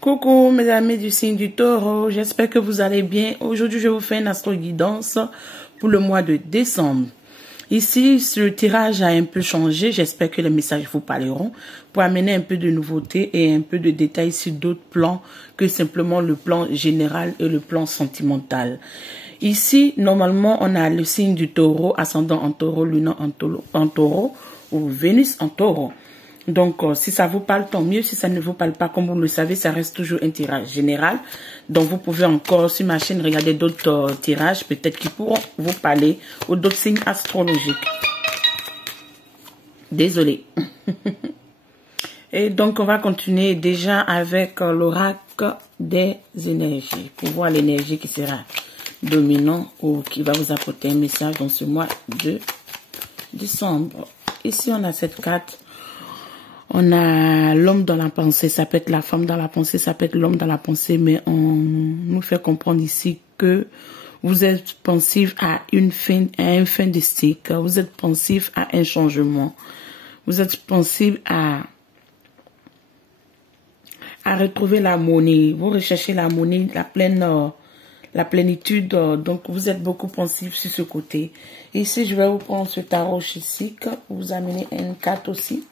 Coucou mes amis du signe du Taureau, j'espère que vous allez bien. Aujourd'hui, je vous fais une astro-guidance pour le mois de décembre. Ici, le tirage a un peu changé, j'espère que les messages vous parleront pour amener un peu de nouveauté et un peu de détails sur d'autres plans que simplement le plan général et le plan sentimental. Ici, normalement, on a le signe du Taureau, ascendant en Taureau, lunaire en Taureau ou Vénus en Taureau. Donc, si ça vous parle, tant mieux. Si ça ne vous parle pas, comme vous le savez, ça reste toujours un tirage général. Donc, vous pouvez encore, sur ma chaîne, regarder d'autres tirages, peut-être qui pourront vous parler, ou d'autres signes astrologiques. Désolée. Et donc, on va continuer déjà avec l'oracle des énergies, pour voir l'énergie qui sera dominante ou qui va vous apporter un message dans ce mois de décembre. Ici, on a cette carte. On a l'homme dans la pensée, ça peut être la femme dans la pensée, ça peut être l'homme dans la pensée, mais on nous fait comprendre ici que vous êtes pensif à un fin de cycle, vous êtes pensif à un changement, vous êtes pensif à retrouver l'harmonie, vous recherchez l'harmonie, la plénitude, donc vous êtes beaucoup pensif sur ce côté. Ici, je vais vous prendre ce tarot chissique, vous amener une carte aussi.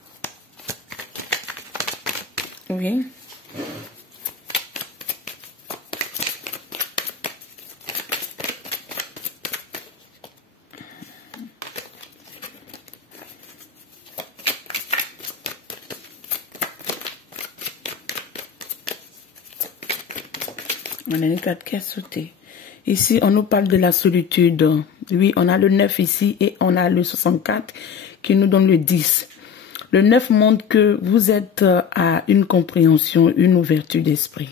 Oui. On a une carte qui a sauté. Ici, on nous parle de la solitude. Oui, on a le 9 ici et on a le 64 qui nous donne le 10. Le 9 montre que vous êtes à une compréhension, une ouverture d'esprit.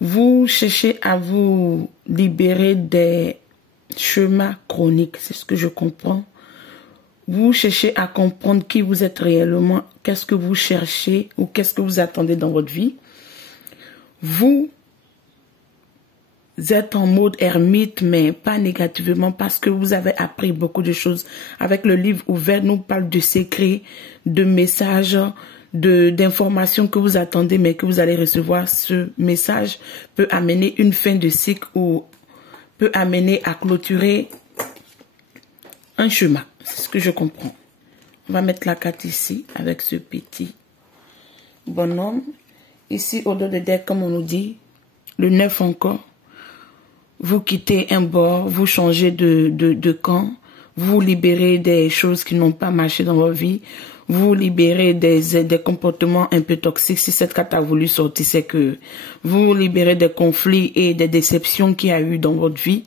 Vous cherchez à vous libérer des chemins chroniques, c'est ce que je comprends. Vous cherchez à comprendre qui vous êtes réellement, qu'est-ce que vous cherchez ou qu'est-ce que vous attendez dans votre vie. Vous êtes en mode ermite, mais pas négativement, parce que vous avez appris beaucoup de choses. Avec le livre ouvert, nous parle de secrets, de messages, d'informations que vous attendez, mais que vous allez recevoir. Ce message peut amener une fin de cycle ou peut amener à clôturer un chemin. C'est ce que je comprends. On va mettre la carte ici, avec ce petit bonhomme. Ici, au dos de deck, comme on nous dit, le 9 encore. Vous quittez un bord, vous changez de camp, vous libérez des choses qui n'ont pas marché dans votre vie, vous libérez des comportements un peu toxiques. Si cette carte a voulu sortir, c'est que vous libérez des conflits et des déceptions qu'il y a eu dans votre vie,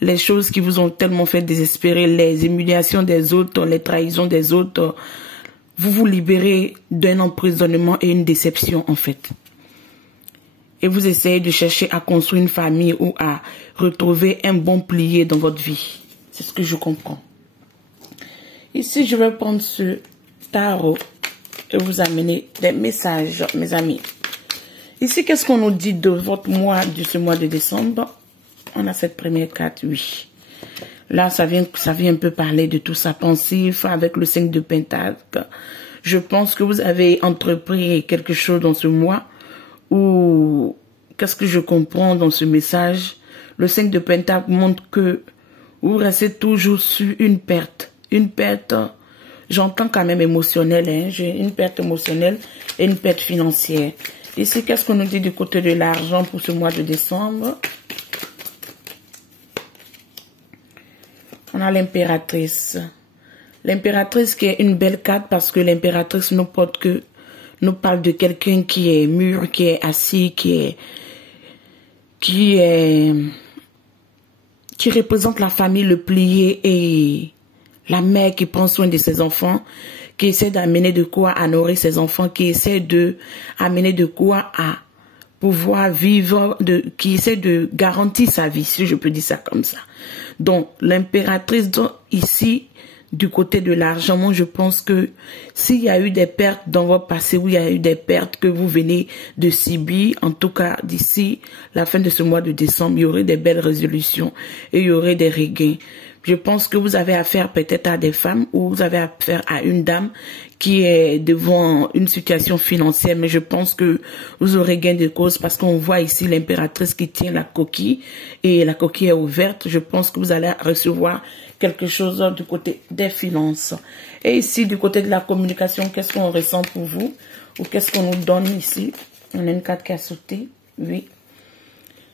les choses qui vous ont tellement fait désespérer, les humiliations des autres, les trahisons des autres. Vous vous libérez d'un emprisonnement et une déception en fait. Et vous essayez de chercher à construire une famille ou à retrouver un bon plié dans votre vie. C'est ce que je comprends. Ici, je vais prendre ce tarot et vous amener des messages, mes amis. Ici, qu'est-ce qu'on nous dit de votre mois, de ce mois de décembre? On a cette première carte, oui. Là, ça vient un peu parler de tout ça, pensif, avec le 5 de Pentacle. Je pense que vous avez entrepris quelque chose dans ce mois. Ou qu'est-ce que je comprends dans ce message? Le 5 de Pentacle montre que vous restez toujours sur une perte. Une perte, j'entends quand même émotionnelle. Hein? J'ai une perte émotionnelle et une perte financière. Ici, qu'est-ce qu'on nous dit du côté de l'argent pour ce mois de décembre? On a l'impératrice. L'impératrice qui est une belle carte parce que l'impératrice nous parle de quelqu'un qui est mûr, qui est assis, qui représente la famille, le plié et la mère qui prend soin de ses enfants, qui essaie d'amener de quoi à nourrir ses enfants, qui essaie d'amener de quoi à pouvoir vivre, qui essaie de garantir sa vie, si je peux dire ça comme ça. Donc, l'impératrice, ici, du côté de l'argent, moi je pense que s'il y a eu des pertes dans votre passé, où il y a eu des pertes que vous venez de subir, en tout cas d'ici la fin de ce mois de décembre, il y aurait des belles résolutions et il y aurait des regains. Je pense que vous avez affaire peut-être à des femmes ou vous avez affaire à une dame qui est devant une situation financière, mais je pense que vous aurez gain de cause parce qu'on voit ici l'impératrice qui tient la coquille et la coquille est ouverte. Je pense que vous allez recevoir quelque chose du côté des finances. Et ici, du côté de la communication, qu'est-ce qu'on ressent pour vous? Ou qu'est-ce qu'on nous donne ici? On a une carte qui a sauté. Oui.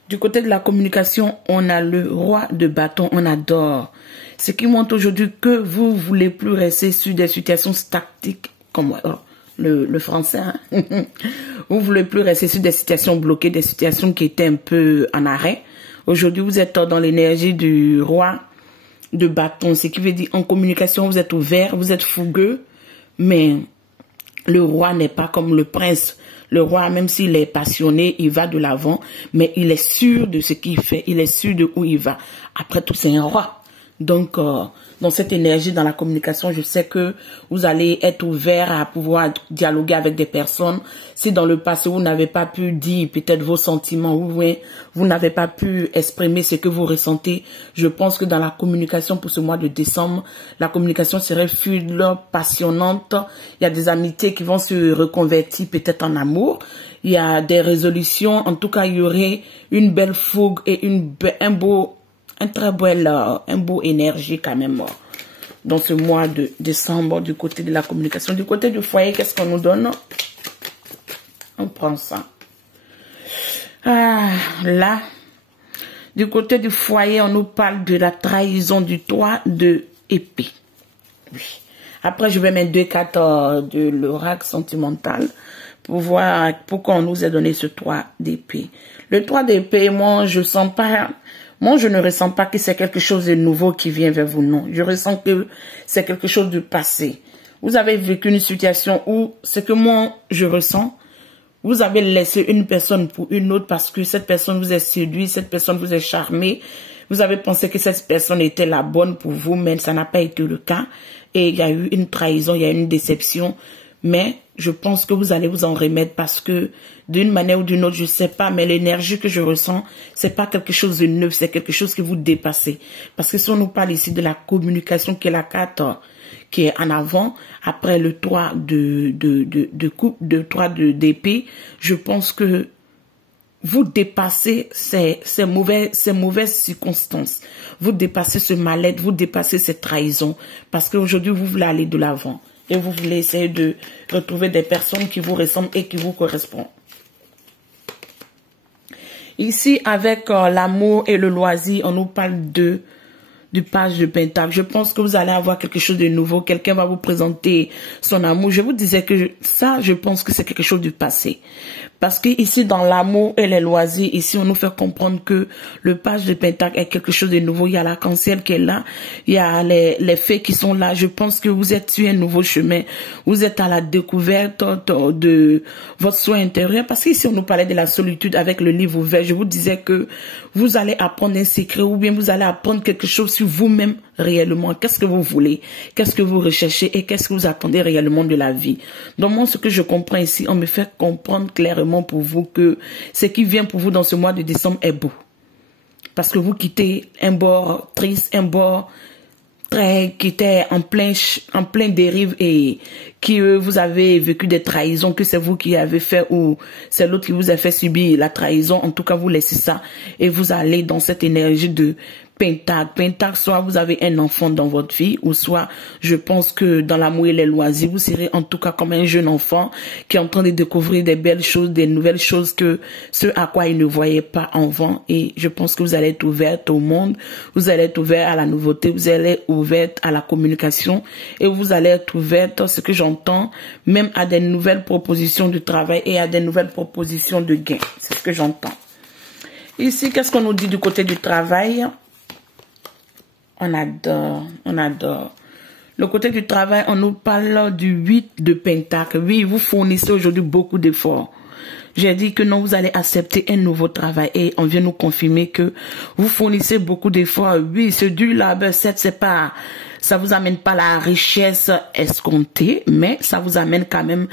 Du côté de la communication, on a le roi de bâton, on adore. Ce qui montre aujourd'hui que vous voulez plus rester sur des situations statiques, comme le français. Hein? Vous voulez plus rester sur des situations bloquées, des situations qui étaient un peu en arrêt. Aujourd'hui, vous êtes dans l'énergie du roi de bâton, ce qui veut dire en communication, vous êtes ouvert, vous êtes fougueux, mais le roi n'est pas comme le prince. Le roi, même s'il est passionné, il va de l'avant, mais il est sûr de ce qu'il fait, il est sûr de où il va. Après tout, c'est un roi. Donc, dans cette énergie, dans la communication, je sais que vous allez être ouvert à pouvoir dialoguer avec des personnes. Si dans le passé, vous n'avez pas pu dire peut-être vos sentiments, ou vous n'avez pas pu exprimer ce que vous ressentez, je pense que dans la communication pour ce mois de décembre, la communication serait fluide, passionnante. Il y a des amitiés qui vont se reconvertir peut-être en amour. Il y a des résolutions. En tout cas, il y aurait une belle fougue et un beau énergie quand même dans ce mois de décembre du côté de la communication. Du côté du foyer, qu'est-ce qu'on nous donne? On prend ça. Ah, là, du côté du foyer, on nous parle de la trahison du 3 de épée. Oui. Après, je vais mettre 2 cartes de l'oracle sentimental pour voir pourquoi on nous a donné ce 3 d'épée. Le 3 d'épée, moi, je ne ressens pas que c'est quelque chose de nouveau qui vient vers vous, non. Je ressens que c'est quelque chose du passé. Vous avez vécu une situation où, ce que moi, je ressens, vous avez laissé une personne pour une autre parce que cette personne vous a séduit, cette personne vous a charmé. Vous avez pensé que cette personne était la bonne pour vous, mais ça n'a pas été le cas. Et il y a eu une trahison, il y a eu une déception. Mais je pense que vous allez vous en remettre parce que d'une manière ou d'une autre, je sais pas, mais l'énergie que je ressens, c'est pas quelque chose de neuf, c'est quelque chose que vous dépassez. Parce que si on nous parle ici de la communication qui est la carte qui est en avant, après le 3 de coupe, de 3 d'épée, je pense que vous dépassez ces mauvaises circonstances. Vous dépassez ce mal-être, vous dépassez cette trahison. Parce qu'aujourd'hui, vous voulez aller de l'avant. Et vous voulez essayer de retrouver des personnes qui vous ressemblent et qui vous correspondent. Ici, avec l'amour et le loisir, on nous parle du page de Pentacle. Je pense que vous allez avoir quelque chose de nouveau. Quelqu'un va vous présenter son amour. Je vous disais que ça, je pense que c'est quelque chose du passé. Parce que ici, dans l'amour et les loisirs, ici, on nous fait comprendre que le page de Pentacle est quelque chose de nouveau. Il y a l'arc-en-ciel qui est là. Il y a les fées qui sont là. Je pense que vous êtes sur un nouveau chemin. Vous êtes à la découverte de votre soi intérieur. Parce qu'ici, on nous parlait de la solitude avec le livre ouvert. Je vous disais que vous allez apprendre un secret ou bien vous allez apprendre quelque chose sur vous-même réellement. Qu'est-ce que vous voulez? Qu'est-ce que vous recherchez? Et qu'est-ce que vous attendez réellement de la vie? Donc moi, ce que je comprends ici, on me fait comprendre clairement pour vous que ce qui vient pour vous dans ce mois de décembre est beau. Parce que vous quittez un bord triste, un bord qui était en plein dérive et qui vous avez vécu des trahisons, que c'est vous qui avez fait ou c'est l'autre qui vous a fait subir la trahison. En tout cas, vous laissez ça et vous allez dans cette énergie de Pentacle. Pentacle, soit vous avez un enfant dans votre vie, ou soit je pense que dans l'amour et les loisirs, vous serez en tout cas comme un jeune enfant qui est en train de découvrir des belles choses, des nouvelles choses que ce à quoi il ne voyait pas avant. Et je pense que vous allez être ouverte au monde, vous allez être ouvert à la nouveauté, vous allez être ouverte à la communication et vous allez être ouverte, ce que j'entends, même à des nouvelles propositions de travail et à des nouvelles propositions de gains. C'est ce que j'entends. Ici, qu'est-ce qu'on nous dit du côté du travail? On adore, on adore. Le côté du travail, on nous parle du 8 de Pentacle. Oui, vous fournissez aujourd'hui beaucoup d'efforts. J'ai dit que non, vous allez accepter un nouveau travail et on vient nous confirmer que vous fournissez beaucoup d'efforts. Oui, ce du labeur, c'est pas, ça vous amène pas la richesse escomptée, mais ça vous amène quand même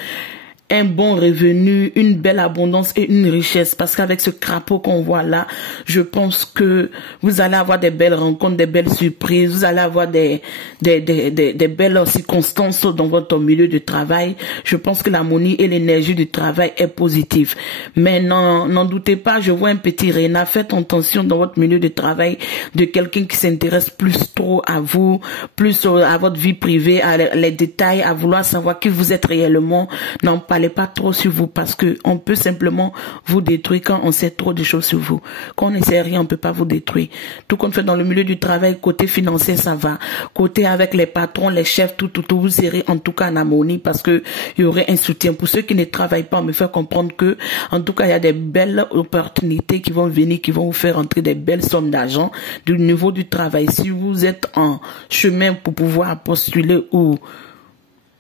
un bon revenu, une belle abondance et une richesse. Parce qu'avec ce crapaud qu'on voit là, je pense que vous allez avoir des belles rencontres, des belles surprises, vous allez avoir des belles circonstances dans votre milieu de travail. Je pense que l'harmonie et l'énergie du travail est positive. Mais n'en doutez pas, je vois un petit Réna. Faites attention dans votre milieu de travail de quelqu'un qui s'intéresse plus trop à vous, plus à votre vie privée, à les détails, à vouloir savoir qui vous êtes réellement. N'en parlez pas trop sur vous parce que on peut simplement vous détruire quand on sait trop de choses sur vous. Quand on ne sait rien, on peut pas vous détruire. Tout qu'on fait dans le milieu du travail, côté financier, ça va. Côté avec les patrons, les chefs, tout, vous serez en tout cas en harmonie parce que il y aurait un soutien. Pour ceux qui ne travaillent pas, on me fait comprendre que, en tout cas, il y a des belles opportunités qui vont venir, qui vont vous faire entrer des belles sommes d'argent du niveau du travail. Si vous êtes en chemin pour pouvoir postuler ou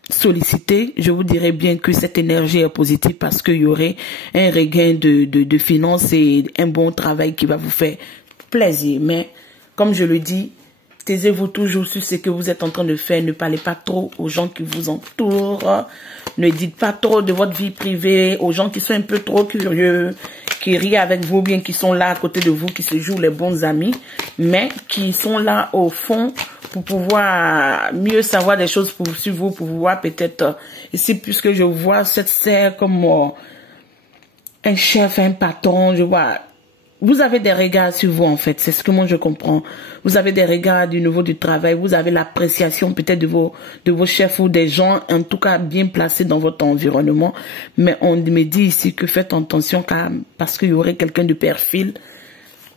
solliciter, je vous dirais bien que cette énergie est positive parce qu'il y aurait un regain de finances et un bon travail qui va vous faire plaisir. Mais, comme je le dis, taisez-vous toujours sur ce que vous êtes en train de faire. Ne parlez pas trop aux gens qui vous entourent. Ne dites pas trop de votre vie privée aux gens qui sont un peu trop curieux, qui rient avec vous, bien qui sont là à côté de vous, qui se jouent les bons amis, mais qui sont là au fond pour pouvoir mieux savoir des choses sur vous, pour pouvoir peut-être, ici, puisque je vois cette serre comme un chef, un patron, je vois. Vous avez des regards sur vous, en fait. C'est ce que moi, je comprends. Vous avez des regards du niveau du travail. Vous avez l'appréciation peut-être de vos chefs ou des gens, en tout cas, bien placés dans votre environnement. Mais on me dit ici que faites attention parce qu'il y aurait quelqu'un de perfide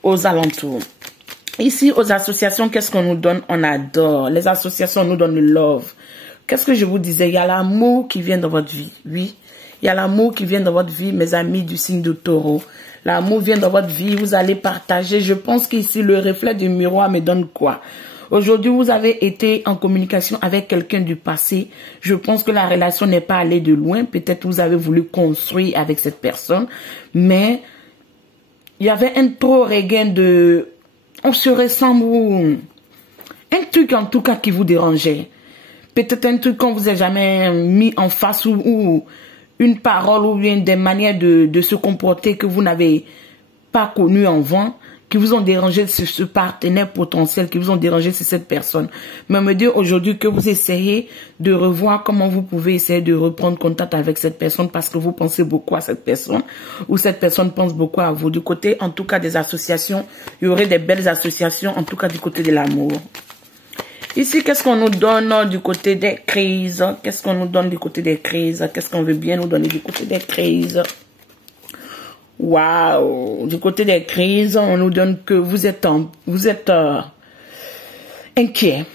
aux alentours. Ici, aux associations, qu'est-ce qu'on nous donne? On adore. Les associations nous donnent le love. Qu'est-ce que je vous disais? Il y a l'amour qui vient dans votre vie. Oui. Il y a l'amour qui vient dans votre vie, mes amis du signe de Taureau. L'amour vient dans votre vie, vous allez partager. Je pense qu'ici, le reflet du miroir me donne quoi? Aujourd'hui, vous avez été en communication avec quelqu'un du passé. Je pense que la relation n'est pas allée de loin. Peut-être vous avez voulu construire avec cette personne. Mais il y avait un trop regain de... On se ressemble ou... Un truc en tout cas qui vous dérangeait. Peut-être un truc qu'on vous a jamais mis en face ou une parole ou bien des manières de se comporter que vous n'avez pas connues avant, qui vous ont dérangé sur ce partenaire potentiel, qui vous ont dérangé sur cette personne. Mais me dire aujourd'hui que vous essayez de revoir comment vous pouvez essayer de reprendre contact avec cette personne parce que vous pensez beaucoup à cette personne ou cette personne pense beaucoup à vous. Du côté, en tout cas, des associations, il y aurait des belles associations, en tout cas du côté de l'amour. Ici, qu'est-ce qu'on nous donne du côté des crises? Qu'est-ce qu'on nous donne du côté des crises? Qu'est-ce qu'on veut bien nous donner du côté des crises? Waouh! Du côté des crises, on nous donne que vous êtes inquiet.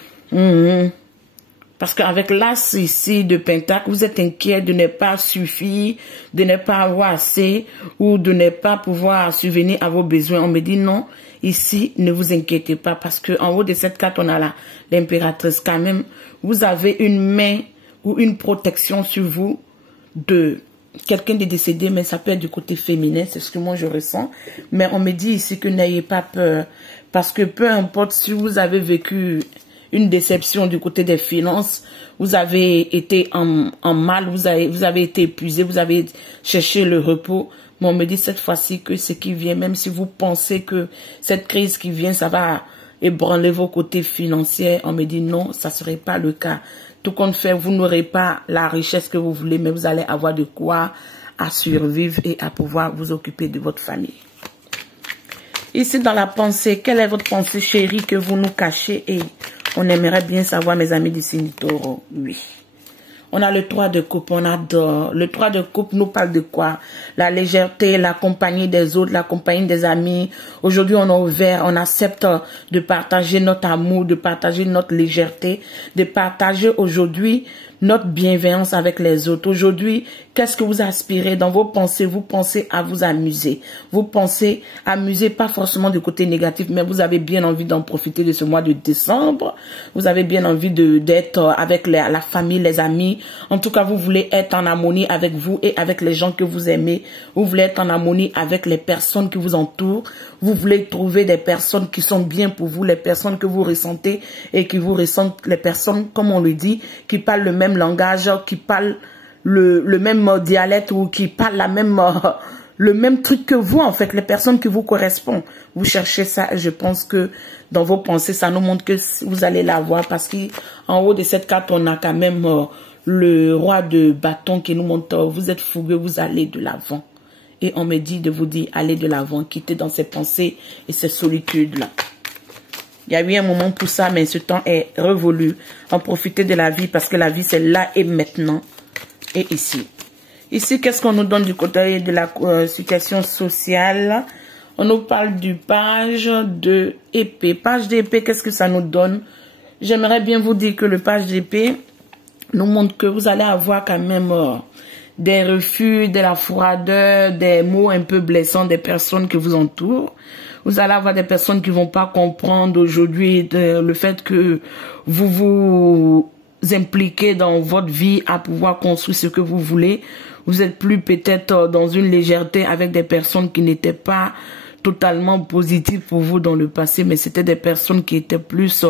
Parce qu'avec l'as ici de Pentacle, vous êtes inquiet de ne pas suffire, de ne pas avoir assez ou de ne pas pouvoir subvenir à vos besoins. On me dit non. Ici, ne vous inquiétez pas parce que en haut de cette carte, on a l'impératrice quand même. Vous avez une main ou une protection sur vous de quelqu'un de décédé, mais ça peut être du côté féminin, c'est ce que moi je ressens. Mais on me dit ici que n'ayez pas peur parce que peu importe si vous avez vécu une déception du côté des finances, vous avez été en mal, vous avez été épuisé, vous avez cherché le repos. Mais on me dit cette fois-ci que ce qui vient, même si vous pensez que cette crise qui vient, ça va ébranler vos côtés financiers, on me dit non, ça ne serait pas le cas. Tout compte fait, vous n'aurez pas la richesse que vous voulez, mais vous allez avoir de quoi à survivre et à pouvoir vous occuper de votre famille. Ici, dans la pensée, quelle est votre pensée chérie que vous nous cachez? Et on aimerait bien savoir, mes amis du signe Taureau. Oui. On a le 3 de coupe, on adore. Le 3 de coupe nous parle de quoi? La légèreté, la compagnie des autres, la compagnie des amis. Aujourd'hui, on est ouvert, on accepte de partager notre amour, de partager notre légèreté, de partager aujourd'hui notre bienveillance avec les autres. Aujourd'hui, qu'est-ce que vous aspirez dans vos pensées? Vous pensez à vous amuser. Vous pensez amuser, pas forcément du côté négatif, mais vous avez bien envie d'en profiter de ce mois de décembre. Vous avez bien envie d'être avec la famille, les amis. En tout cas, vous voulez être en harmonie avec vous et avec les gens que vous aimez. Vous voulez être en harmonie avec les personnes qui vous entourent. Vous voulez trouver des personnes qui sont bien pour vous, les personnes que vous ressentez et qui vous ressentent, les personnes, comme on le dit, qui parlent le même langage, qui parlent le même dialecte ou qui parlent le même truc que vous, en fait, les personnes qui vous correspondent. Vous cherchez ça, et je pense que dans vos pensées, ça nous montre que vous allez l'avoir, parce qu'en haut de cette carte, on a quand même le roi de bâton qui nous montre, vous êtes fougueux, vous allez de l'avant. Et on me dit de vous dire, allez de l'avant, quittez dans ces pensées et ces solitudes-là. Il y a eu un moment pour ça, mais ce temps est révolu. En profitez de la vie, parce que la vie, c'est là et maintenant. Et ici. Ici, qu'est-ce qu'on nous donne du côté de la situation sociale? On nous parle du page de épée. Page d'épée, qu'est-ce que ça nous donne? J'aimerais bien vous dire que le page d'épée nous montre que vous allez avoir quand même des refus, de la froideur, des mots un peu blessants des personnes qui vous entourent. Vous allez avoir des personnes qui vont pas comprendre aujourd'hui le fait que vous vous impliquez dans votre vie à pouvoir construire ce que vous voulez. Vous êtes plus peut-être dans une légèreté avec des personnes qui n'étaient pas totalement positives pour vous dans le passé, mais c'était des personnes qui étaient plus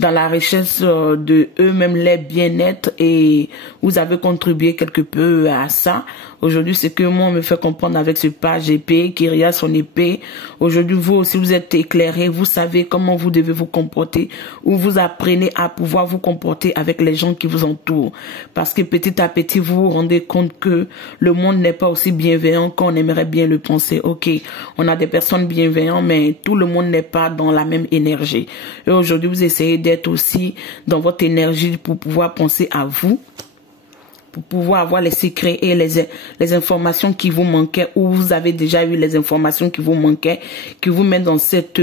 dans la recherche de eux-mêmes, les bien-être, et vous avez contribué quelque peu à ça. Aujourd'hui, c'est que moi, on me fait comprendre avec ce page épée, Kyria, son épée. Aujourd'hui, vous aussi, vous êtes éclairés, vous savez comment vous devez vous comporter, ou vous apprenez à pouvoir vous comporter avec les gens qui vous entourent. Parce que petit à petit, vous vous rendez compte que le monde n'est pas aussi bienveillant qu'on aimerait bien le penser. Ok, on a des personnes bienveillantes, mais tout le monde n'est pas dans la même énergie. Et aujourd'hui, vous essayez d'être aussi dans votre énergie pour pouvoir penser à vous, pour pouvoir avoir les secrets et les informations qui vous manquaient, ou vous avez déjà eu les informations qui vous manquaient, qui vous mettent dans cette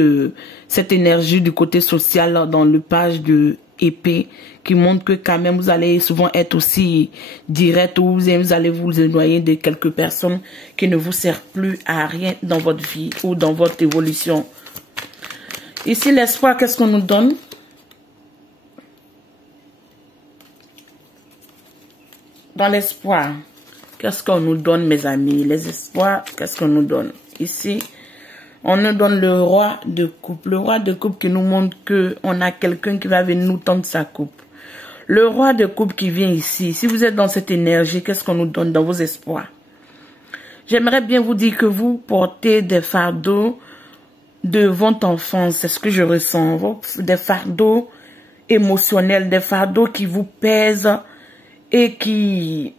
énergie du côté social, dans le page de épée, qui montre que quand même vous allez souvent être aussi direct, ou vous allez vous éloigner de quelques personnes qui ne vous servent plus à rien dans votre vie ou dans votre évolution. Ici, l'espoir, qu'est-ce qu'on nous donne? Dans l'espoir, qu'est-ce qu'on nous donne, mes amis? Les espoirs, qu'est-ce qu'on nous donne? Ici, on nous donne le roi de coupe. Le roi de coupe qui nous montre qu'on a quelqu'un qui va venir nous tendre sa coupe. Le roi de coupe qui vient ici, si vous êtes dans cette énergie, qu'est-ce qu'on nous donne dans vos espoirs? J'aimerais bien vous dire que vous portez des fardeaux de votre enfance. C'est ce que je ressens. Des fardeaux émotionnels, des fardeaux qui vous pèsent et qui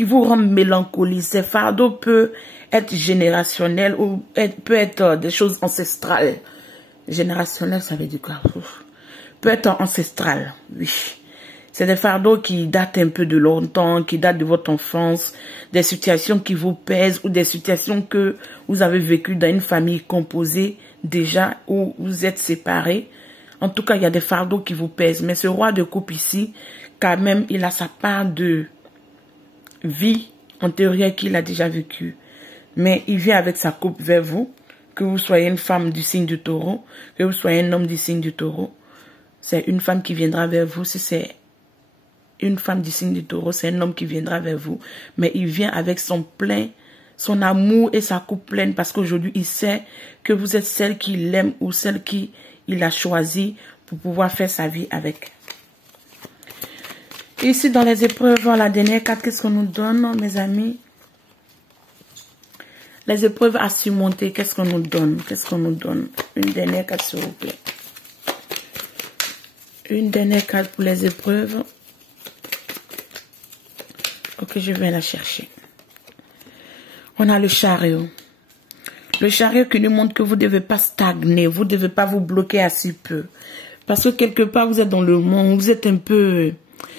vous rend mélancolique. Ces fardeaux peuvent être générationnels ou peut être des choses ancestrales. Générationnel, ça veut dire quoi? Peut être ancestral, oui. C'est des fardeaux qui datent un peu de longtemps, qui datent de votre enfance, des situations qui vous pèsent ou des situations que vous avez vécues dans une famille composée déjà où vous êtes séparés. En tout cas, il y a des fardeaux qui vous pèsent. Mais ce roi de coupe ici, quand même, il a sa part de vie antérieure qu'il a déjà vécue. Mais il vient avec sa coupe vers vous, que vous soyez une femme du signe du taureau, que vous soyez un homme du signe du taureau. C'est une femme qui viendra vers vous. Si c'est une femme du signe du taureau, c'est un homme qui viendra vers vous. Mais il vient avec son amour et sa coupe pleine, parce qu'aujourd'hui, il sait que vous êtes celle qu'il aime ou celle qu'il a choisie pour pouvoir faire sa vie avec. Ici, dans les épreuves, la dernière carte, qu'est-ce qu'on nous donne, mes amis? Les épreuves à surmonter, qu'est-ce qu'on nous donne? Qu'est-ce qu'on nous donne? Une dernière carte, s'il vous plaît. Une dernière carte pour les épreuves. Ok, je vais la chercher. On a le chariot. Le chariot qui nous montre que vous ne devez pas stagner, vous ne devez pas vous bloquer à si peu. Parce que quelque part, vous êtes dans le monde, vous êtes un peu...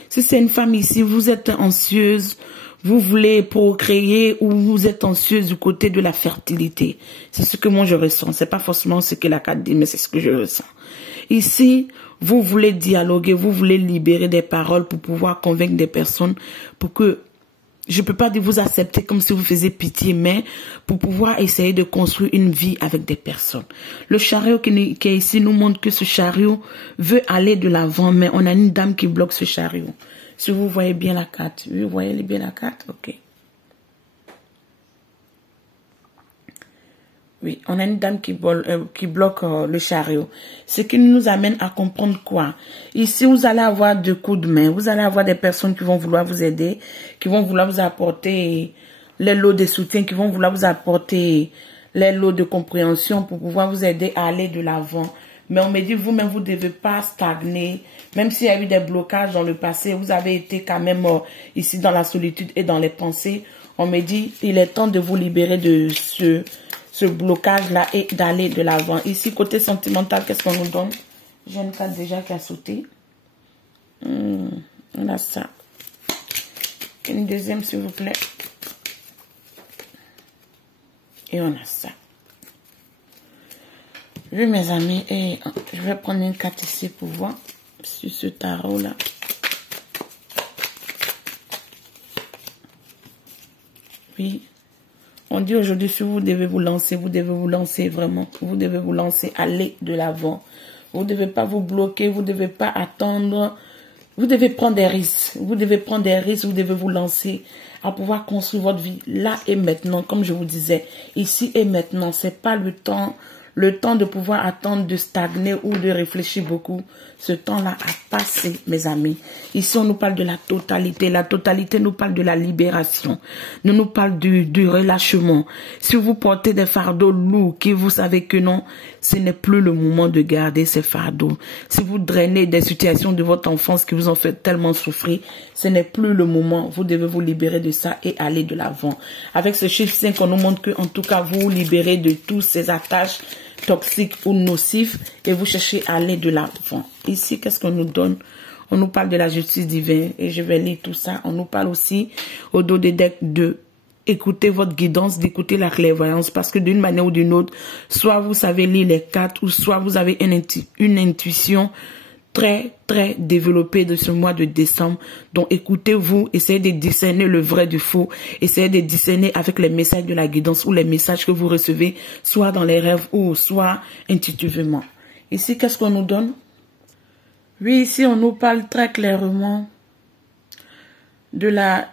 Si c'est une femme ici, vous êtes anxieuse, vous voulez procréer ou vous êtes anxieuse du côté de la fertilité. C'est ce que moi je ressens. C'est pas forcément ce que la carte dit, mais c'est ce que je ressens. Ici, vous voulez dialoguer, vous voulez libérer des paroles pour pouvoir convaincre des personnes pour que... Je ne peux pas vous accepter comme si vous faisiez pitié, mais pour pouvoir essayer de construire une vie avec des personnes. Le chariot qui est ici nous montre que ce chariot veut aller de l'avant, mais on a une dame qui bloque ce chariot. Si vous voyez bien la carte, vous voyez bien la carte, ok. Oui, on a une dame qui bloque le chariot. Ce qui nous amène à comprendre quoi? Ici, vous allez avoir deux coups de main. Vous allez avoir des personnes qui vont vouloir vous aider, qui vont vouloir vous apporter les lots de soutien, qui vont vouloir vous apporter les lots de compréhension pour pouvoir vous aider à aller de l'avant. Mais on me dit, vous-même, vous ne devez pas stagner. Même s'il y a eu des blocages dans le passé, vous avez été quand même ici dans la solitude et dans les pensées. On me dit, il est temps de vous libérer de ce blocage-là et d'aller de l'avant. Ici, côté sentimental, qu'est-ce qu'on nous donne? J'ai une carte déjà qui a sauté. On a ça. Une deuxième, s'il vous plaît. Et on a ça. Oui, mes amis, et je vais prendre une carte ici pour voir sur ce tarot-là. Oui. On dit aujourd'hui, si vous devez vous lancer vraiment. Vous devez vous lancer, aller de l'avant. Vous ne devez pas vous bloquer, vous ne devez pas attendre. Vous devez prendre des risques. Vous devez prendre des risques, vous devez vous lancer à pouvoir construire votre vie là et maintenant. Comme je vous disais, ici et maintenant, c'est pas le temps de pouvoir attendre, de stagner ou de réfléchir beaucoup. Ce temps-là a passé, mes amis. Ici, on nous parle de la totalité. La totalité nous parle de la libération. Nous parle du relâchement. Si vous portez des fardeaux lourds, qui vous savez que non, ce n'est plus le moment de garder ces fardeaux. Si vous drainez des situations de votre enfance qui vous ont fait tellement souffrir, ce n'est plus le moment. Vous devez vous libérer de ça et aller de l'avant. Avec ce chiffre 5, on nous montre que, en tout cas, vous vous libérez de toutes ces attaches toxiques ou nocifs et vous cherchez à aller de l'avant. Ici, qu'est-ce qu'on nous donne? On nous parle de la justice divine et je vais lire tout ça. On nous parle aussi au dos des decks de écouter votre guidance, d'écouter la clairvoyance parce que d'une manière ou d'une autre, soit vous savez lire les cartes ou soit vous avez une intuition très développée de ce mois de décembre. Donc écoutez-vous, essayez de discerner le vrai du faux, essayez de discerner avec les messages de la guidance ou les messages que vous recevez, soit dans les rêves ou soit intuitivement. Ici, qu'est-ce qu'on nous donne? Oui, ici, on nous parle très clairement de la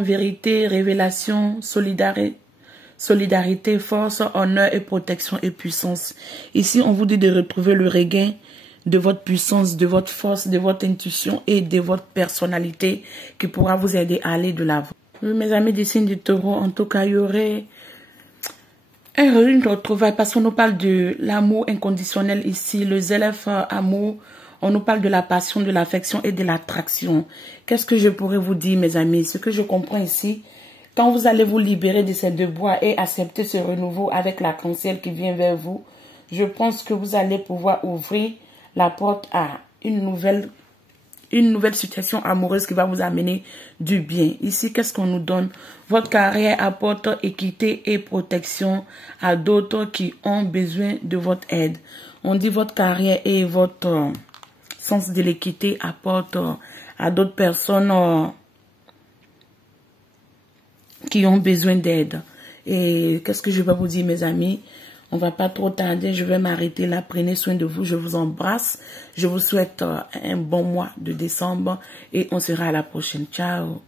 vérité, révélation, solidarité, force, honneur et protection et puissance. Ici, on vous dit de retrouver le regain de votre puissance, de votre force, de votre intuition et de votre personnalité qui pourra vous aider à aller de l'avant. Oui, mes amis du signe du taureau, en tout cas, il y aurait une retrouvaille parce qu'on nous parle de l'amour inconditionnel ici, le zélef amour. On nous parle de la passion, de l'affection et de l'attraction. Qu'est-ce que je pourrais vous dire, mes amis? Ce que je comprends ici, quand vous allez vous libérer de ces deux bois et accepter ce renouveau avec l'arc-en-ciel qui vient vers vous, je pense que vous allez pouvoir ouvrir la porte à une nouvelle situation amoureuse qui va vous amener du bien. Ici, qu'est-ce qu'on nous donne? Votre carrière apporte équité et protection à d'autres qui ont besoin de votre aide. On dit votre carrière et votre sens de l'équité apporte à d'autres personnes qui ont besoin d'aide. Et qu'est-ce que je vais vous dire, mes amis? On va pas trop tarder, je vais m'arrêter là. Prenez soin de vous, je vous embrasse. Je vous souhaite un bon mois de décembre et on sera à la prochaine. Ciao.